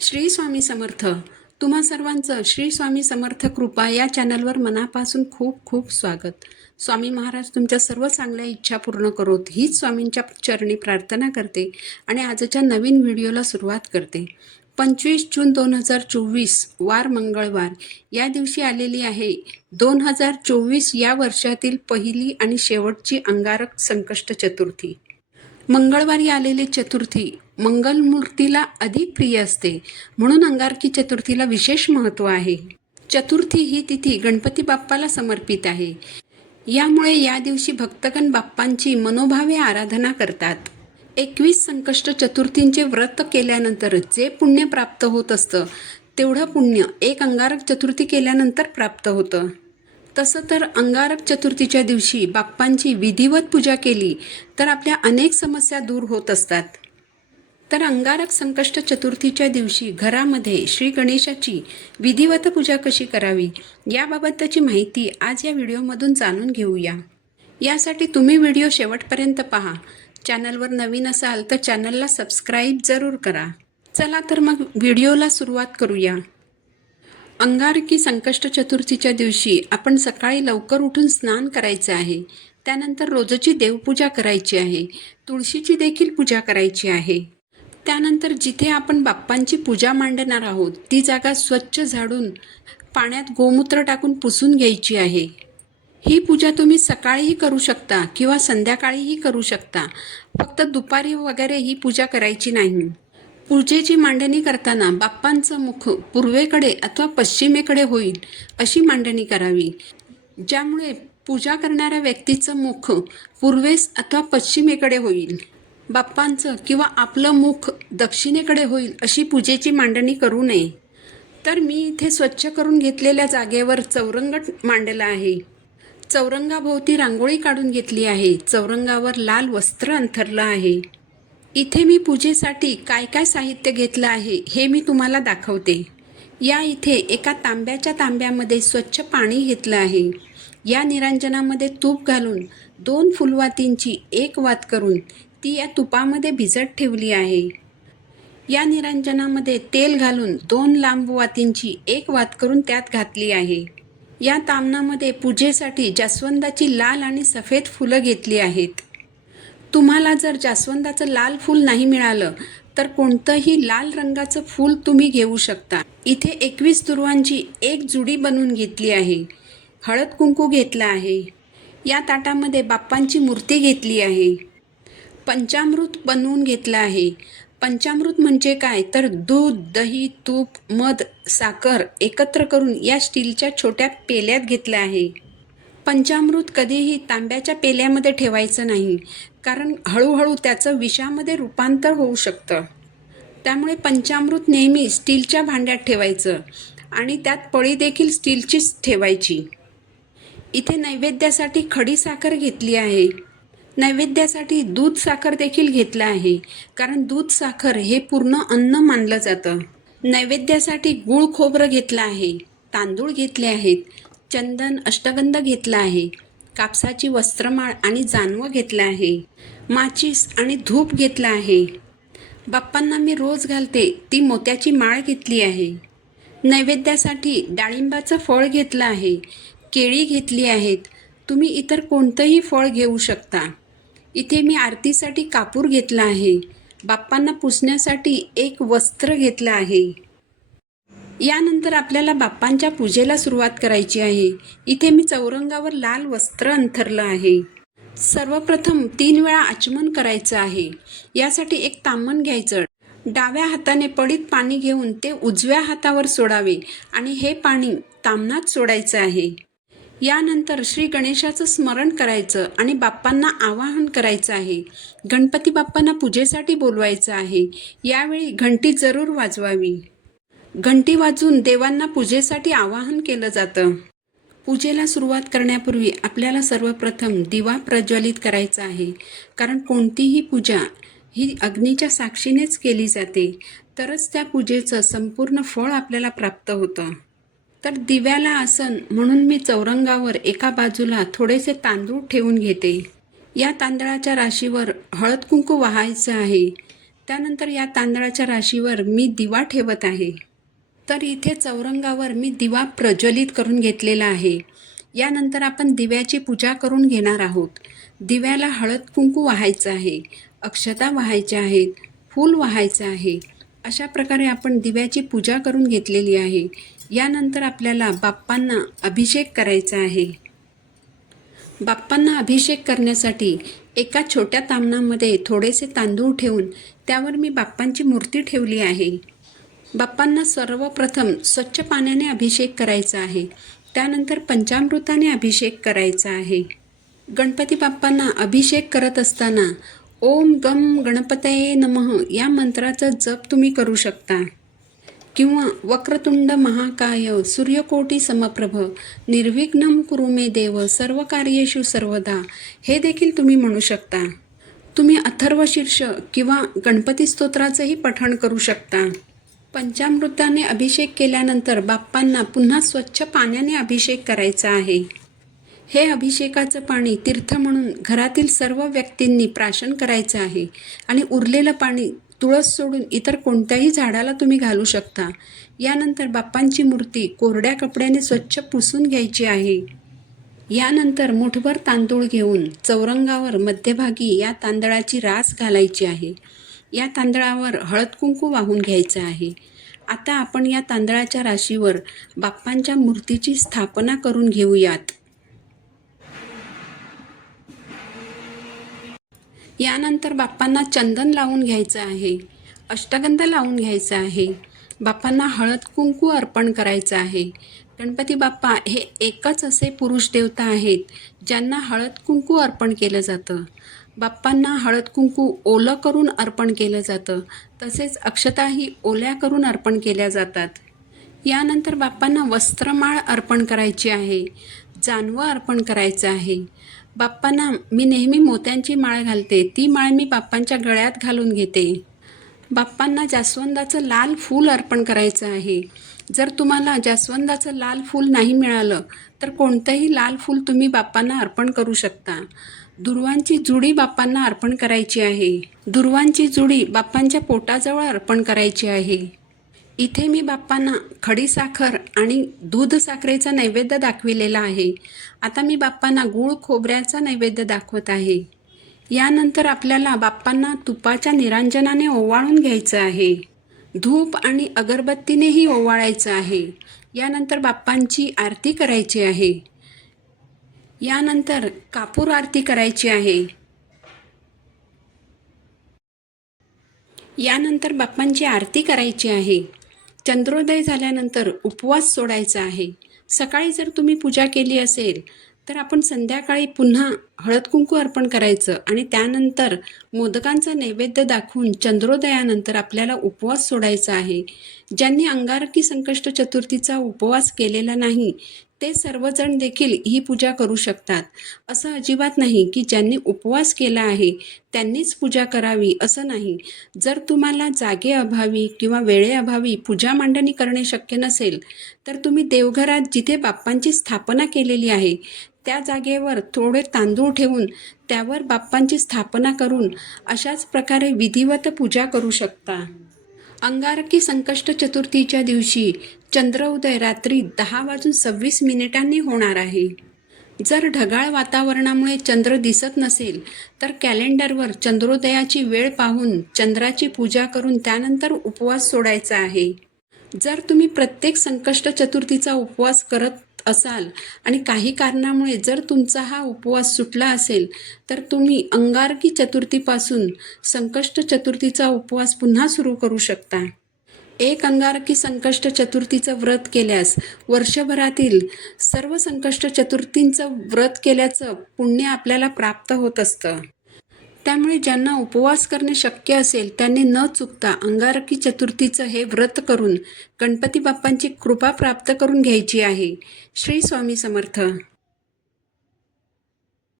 श्री स्वामी समर्थ. तुम्हा सर्वांचं श्री स्वामी समर्थ कृपा या चॅनलवर मनापासून खूप खूप स्वागत. स्वामी महाराज तुमच्या सर्व चांगल्या इच्छा पूर्ण करोत हीच स्वामींच्या चरणी प्रार्थना करते आणि आजच्या नवीन व्हिडिओला सुरुवात करते. 25 जून 2024 वार मंगळवार या दिवशी आलेली आहे 2024 या वर्षातील पहिली आणि शेवटची अंगारक संकष्ट चतुर्थी. मंगळवारी आलेली चतुर्थी मंगलमूर्तीला अधिक प्रिय असते, म्हणून अंगारकी चतुर्थीला विशेष महत्त्व आहे. चतुर्थी ही तिथी गणपती बाप्पाला समर्पित आहे. यामुळे या दिवशी भक्तगण बाप्पांची मनोभावे आराधना करतात. 21 संकष्ट चतुर्थींचे व्रत केल्यानंतर जे पुण्य प्राप्त होत असतं तेवढं पुण्य एक अंगारक चतुर्थी केल्यानंतर प्राप्त होतं. तसं तर अंगारक चतुर्थीच्या दिवशी बाप्पांची विधिवत पूजा केली तर आपल्या अनेक समस्या दूर होत असतात. तर अंगारक संकष्ट चतुर्थीच्या दिवशी घरामध्ये श्री गणेशाची विधिवत पूजा कशी करावी याबाबतची माहिती आज या व्हिडिओमधून जाणून घेऊया. यासाठी तुम्ही व्हिडिओ शेवटपर्यंत पहा. चॅनलवर नवीन असाल तर चॅनलला सबस्क्राईब जरूर करा. चला तर मग व्हिडिओला सुरुवात करूया. अंगारकी संकष्ट चतुर्थीच्या दिवशी आपण सकाळी लवकर उठून स्नान करायचे आहे. त्यानंतर रोजची देवपूजा करायची आहे. तुळशीची देखील पूजा करायची आहे. त्यानंतर जिथे आपण बाप्पांची पूजा मांडणार आहोत ती जागा स्वच्छ झाडून पाण्यात गोमूत्र टाकून पुसून घ्यायची आहे. ही पूजा तुम्ही सकाळीही करू शकता किंवा संध्याकाळीही करू शकता. फक्त दुपारी वगैरे ही पूजा करायची नाही. पूजेची मांडणी करताना बाप्पांचं मुख पूर्वेकडे अथवा पश्चिमेकडे होईल अशी मांडणी करावी. ज्यामुळे पूजा करणाऱ्या व्यक्तीचं मुख पूर्वेस अथवा पश्चिमेकडे होईल. बाप्पांचं किंवा आपलं मुख दक्षिणेकडे होईल अशी पूजेची मांडणी करू नये. तर मी इथे स्वच्छ करून घेतलेल्या जागेवर चौरंग मांडला आहे. चौरंगाभोवती रांगोळी काढून घेतली आहे. चौरंगावर लाल वस्त्र अंथरलं आहे. इथे मी पूजेसाठी काय काय साहित्य घेतलं आहे हे मी तुम्हाला दाखवते. या इथे एका तांब्याच्या तांब्यामध्ये स्वच्छ पाणी घेतलं आहे. या निरांजनामध्ये तूप घालून 2 फुलवातींची एक वात करून ती या तुपामध्ये भिजत ठेवली आहे. या निरांजनामध्ये तेल घालून 2 लांब वातींची एक वात करून त्यात घातली आहे. या तामणामध्ये पूजेसाठी जास्वंदाची लाल आणि सफेद फुलं घेतली आहेत. तुम्हाला जर जास्वंदाचं लाल फूल नाही मिळालं तर कोणतंही लाल रंगाचं फूल तुम्ही घेऊ शकता. इथे 21 दुर्वांची एक जुडी बनवून घेतली आहे. हळद कुंकू घेतला आहे. या ताटामध्ये बाप्पांची मूर्ती घेतली आहे. पंचामृत बनवून घेतलं आहे. पंचामृत म्हणजे काय तर दूध, दही, तूप, मध, साखर एकत्र करून या स्टीलच्या छोट्या पेल्यात घेतलं आहे. पंचामृत कधीही तांब्याच्या पेल्यामध्ये ठेवायचं नाही, कारण हळूहळू त्याचं विषामध्ये रूपांतर होऊ शकतं. त्यामुळे पंचामृत नेहमी स्टीलच्या भांड्यात ठेवायचं आणि त्यात पळी देखील स्टीलचीच ठेवायची. इथे नैवेद्यासाठी खडी साखर घेतली आहे. नैवेद्यासाठी दूध साखर देखील घेतलं आहे, कारण दूध साखर हे पूर्ण अन्न मानलं जातं. नैवेद्यासाठी गूळ खोबरं घेतलं आहे. तांदूळ घेतले आहेत. चंदन, अष्टगंध घेतला आहे. कापसाची वस्त्रमाळ आणि जानवं घेतलं आहे. माचीस आणि धूप घेतला आहे. बाप्पांना मी रोज घालते ती मोत्याची माळ घेतली आहे. नैवेद्यासाठी डाळिंबाचं फळ घेतलं आहे. केळी घेतली आहेत. तुम्ही इतर कोणतंही फळ घेऊ शकता. इथे मी आरतीसाठी कापूर घेतला आहे. बाप्पांना पुसण्यासाठी एक वस्त्र घेतलं आहे. यानंतर आपल्याला बाप्पांच्या पूजेला सुरुवात करायची आहे. इथे मी चौरंगावर लाल वस्त्र अंथरलं आहे. सर्वप्रथम 3 वेळा आचमन करायचं आहे. यासाठी एक ताम्हण घ्यायचं. डाव्या हाताने पडीत पाणी घेऊन ते उजव्या हातावर सोडावे आणि हे पाणी ताम्हणात सोडायचं आहे. यानंतर श्री गणेशाचं स्मरण करायचं आणि बाप्पांना आवाहन करायचं आहे. गणपती बाप्पांना पूजेसाठी बोलवायचं आहे. यावेळी घंटी जरूर वाजवावी. घंटी वाजवून देवांना पूजेसाठी आवाहन केलं जातं. पूजेला सुरुवात करण्यापूर्वी आपल्याला सर्वप्रथम दिवा प्रज्वलित करायचा आहे, कारण कोणतीही पूजा ही अग्नीच्या साक्षीनेच केली जाते. तरच त्या पूजेचं संपूर्ण फळ आपल्याला प्राप्त होतं. तर दिव्याला आसन म्हणून मी चौरंगावर एका बाजूला थोडेसे तांदूळ ठेवून घेते. या तांदळाच्या राशीवर हळद कुंकू वाहायचं आहे. त्यानंतर या तांदळाच्या राशीवर मी दिवा ठेवत आहे. तर इथे चौरंगावर मी दिवा प्रज्वलित करून घेतलेला आहे. यानंतर आपण दिव्याची पूजा करून घेणार आहोत. दिव्याला हळद कुंकू वाहायचं आहे, अक्षता वाहायच्या आहेत, फूल वाहायचं आहे. अशा प्रकारे आपण दिव्याची पूजा करून घेतलेली आहे. यानंतर आपल्याला बाप्पांना अभिषेक करायचा आहे. बाप्पांना अभिषेक करण्यासाठी एका छोट्या तामणामध्ये थोडेसे तांदूळ ठेवून त्यावर मी बाप्पांची मूर्ती ठेवली आहे. बाप्पांना सर्वप्रथम स्वच्छ पाण्याने अभिषेक करायचा आहे. त्यानंतर पंचामृताने अभिषेक करायचा आहे. गणपती बाप्पांना अभिषेक करत असताना ओम गम गणपतये नमः या मंत्राचा जप तुम्ही करू शकता किंवा वक्रतुंड महाकाय सूर्यकोटी समप्रभ निर्विघ्नं कुरु मे देव सर्व कार्येषु सर्वदा हे देखील तुम्ही म्हणू शकता. तुम्ही अथर्वशीर्ष किंवा गणपती स्तोत्राचंही पठण करू शकता. पंचामृताने अभिषेक केल्यानंतर बाप्पांना पुन्हा स्वच्छ पाण्याने अभिषेक करायचा आहे. हे अभिषेकाचं पाणी तीर्थ म्हणून घरातील सर्व व्यक्तींनी प्राशन करायचं आहे आणि उरलेलं पाणी तुळस सोडून इतर कोणत्याही झाडाला तुम्ही घालू शकता. यानंतर बाप्पांची मूर्ती कोरड्या कपड्याने स्वच्छ पुसून घ्यायची आहे. यानंतर मुठभर तांदूळ घेऊन चौरंगावर मध्यभागी या तांदळाची रास घालायची आहे. या तांदळावर हळद कुंकू वाहून घ्यायचं आहे. आता आपण या तांदळाच्या राशीवर बाप्पांच्या मूर्तीची स्थापना करून घेऊयात. यानंतर बाप्पांना चंदन लावून घ्यायचं आहे, अष्टगंध लावून घ्यायचं आहे. बाप्पांना हळद कुंकू अर्पण करायचं आहे. गणपती बाप्पा हे एकच असे पुरुष देवता आहेत ज्यांना हळद कुंकू अर्पण केलं जातं. बाप्पांना हळद कुंकू ओलं करून अर्पण केलं जातं, तसेच अक्षताही ओल्या करून अर्पण केल्या जातात. यानंतर बाप्पांना वस्त्रमाळ अर्पण करायची आहे, जानवं अर्पण करायचं आहे. बाप्पांना मी नेहमी मोत्यांची माळ घालते, ती माळ मी बाप्पांच्या गळ्यात घालून घेते. बाप्पांना जास्वंदाचं लाल फूल अर्पण करायचं आहे. जर तुम्हाला जास्वंदाचं लाल फूल नाही मिळालं तर कोणतंही लाल फूल तुम्ही बाप्पांना अर्पण करू शकता. दुर्वांची जुडी बाप्पांना अर्पण करायची आहे. दुर्वांची जुडी बाप्पांच्या पोटाजवळ अर्पण करायची आहे. इथे मी बाप्पांना खडीसाखर आणि दूध साखरेचा नैवेद्य दाखविलेला आहे. आता मी बाप्पांना गूळ खोबऱ्याचा नैवेद्य दाखवत आहे. यानंतर आपल्याला बाप्पांना तुपाच्या निरांजनाने ओवाळून घ्यायचं आहे. धूप आणि अगरबत्तीनेही ओवाळायचं आहे. यानंतर बाप्पांची आरती करायची आहे. यानंतर कापूर आरती करायची आहे. यानंतर बाप्पांची आरती करायची आहे. चंद्रोदय झाल्यानंतर उपवास सोडायचा आहे. सकाळी जर तुम्ही पूजा केली असेल तर आपण संध्याकाळी पुन्हा हळद कुंकू अर्पण करायचं आणि त्यानंतर मोदकांचा नैवेद्य दाखवून चंद्रोदयानंतर आपल्याला उपवास सोडायचा आहे. ज्यांनी अंगारकी संकष्ट चतुर्थीचा उपवास केलेला नाही ते सर्वजण देखील ही पूजा करू शकतात. असं अजिबात नाही की ज्यांनी उपवास केला आहे त्यांनीच पूजा करावी असं नाही. जर तुम्हाला जागेअभावी किंवा वेळेअभावी पूजा मांडणी करणे शक्य नसेल तर तुम्ही देवघरात जिथे बाप्पांची स्थापना केलेली आहे त्या जागेवर थोडे तांदूळ ठेवून त्यावर बाप्पांची स्थापना करून अशाच प्रकारे विधिवत पूजा करू शकता. अंगारकी संकष्ट चतुर्थीच्या दिवशी चंद्रोदय रात्री 10:26 होणार आहे. जर ढगाळ वातावरणामुळे चंद्र दिसत नसेल तर कॅलेंडरवर चंद्रोदयाची वेळ पाहून चंद्राची पूजा करून त्यानंतर उपवास सोडायचा आहे. जर तुम्ही प्रत्येक संकष्ट चतुर्थीचा उपवास करत असाल आणि काही कारणामुळे जर तुमचा हा उपवास सुटला असेल तर तुम्ही अंगारकी चतुर्थीपासून संकष्ट चतुर्थीचा उपवास पुन्हा सुरू करू शकता. एक अंगारकी संकष्ट चतुर्थीचं व्रत केल्यास वर्षभरातील सर्व संकष्ट चतुर्थींचं व्रत केल्याचं पुण्य आपल्याला प्राप्त होत असतं. त्यामुळे ज्यांना उपवास करणे शक्य असेल त्यांनी न चुकता अंगारकी चतुर्थीचं हे व्रत करून गणपती बाप्पांची कृपा प्राप्त करून घ्यायची आहे. श्री स्वामी समर्थ.